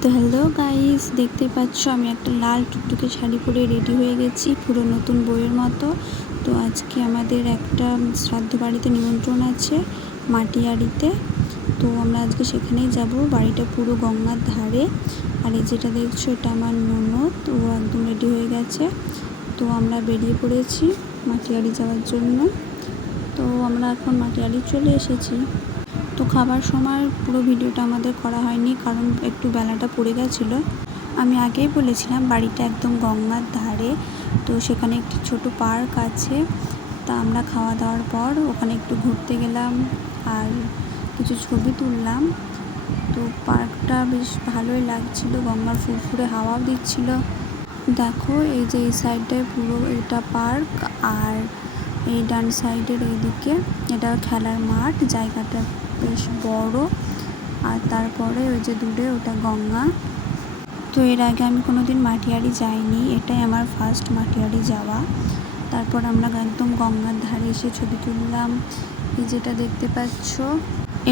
তো hello guys, দেখতে পাচ্ছ আমি একটা লাল টুকটুকে শাড়ি পরে রেডি হয়ে গেছি পুরো নতুন বউয়ের মতো। তো আজকে আমাদের একটা শ্রাদ্ধ বাড়িতে নিমন্ত্রণ আছে, মাটিয়াড়িতে। তো আমরা আজকে সেখানেই যাব। বাড়িটা পুরো গঙ্গার ধারে। আর এই যেটা দেখছো এটা আমার ননদ, ও একদম রেডি হয়ে গেছে। তো আমরা বেরিয়ে পড়েছি মাটিয়াড়ি যাওয়ার জন্য। তো আমরা এখন মাটিয়াড়ি চলে এসেছি। তো খাবার সময় পুরো ভিডিওটা আমাদের করা হয়নি, কারণ একটু বেলাটা পড়ে গেছিলো। আমি আগেই বলেছিলাম বাড়িটা একদম গঙ্গার ধারে। তো সেখানে একটি ছোট পার্ক আছে। তা আমরা খাওয়া দাওয়ার পর ওখানে একটু ঘুরতে গেলাম আর কিছু ছবি তুললাম। তো পার্কটা বেশ ভালোই লাগছিল, গঙ্গার ফুরফুরে হাওয়াও দিচ্ছিল। দেখো এই যে এই সাইডটায় পুরো এটা পার্ক, আর এই ডান সাইডের এইদিকে এটা খেলার মাঠ। জায়গাটা বেশ বড়। আর তারপরে ওই যে দূরে ওটা গঙ্গা। তো এর আগে আমি কোনোদিন মাটিয়াড়ি যাইনি, এটাই আমার ফার্স্ট মাটিয়াড়ি যাওয়া। তারপর আমরা একদম গঙ্গার ধারে এসে ছবি তুললাম। এই যেটা দেখতে পাচ্ছ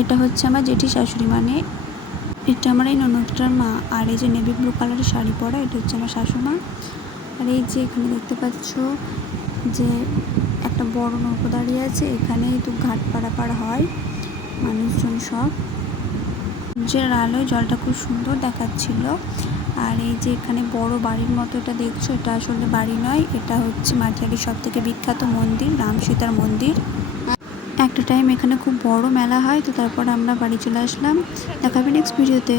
এটা হচ্ছে আমার জেঠি শাশুড়ি, মানে এটা আমার এই ননদটার মা। আর এই যে নেভি ব্লু কালারের শাড়ি পরা এটা হচ্ছে আমার শাশুমা। আর এই যে এখানে দেখতে পাচ্ছ যে একটা বড় নৌকো দাঁড়িয়ে আছে, এখানেই তো ঘাট পারাপার হয় মানুষজন সব। সূর্যের আলোয় জলটা খুব সুন্দর দেখাচ্ছিল। আর এই যে এখানে বড় বাড়ির মতো এটা দেখছো, এটা আসলে বাড়ি নয়, এটা হচ্ছে মাটিয়াড়ির সব থেকে বিখ্যাত মন্দির, রাম সীতার মন্দির। একটা টাইম এখানে খুব বড় মেলা হয়। তো তারপর আমরা বাড়ি চলে আসলাম। দেখা হবে নেক্সট ভিডিওতে।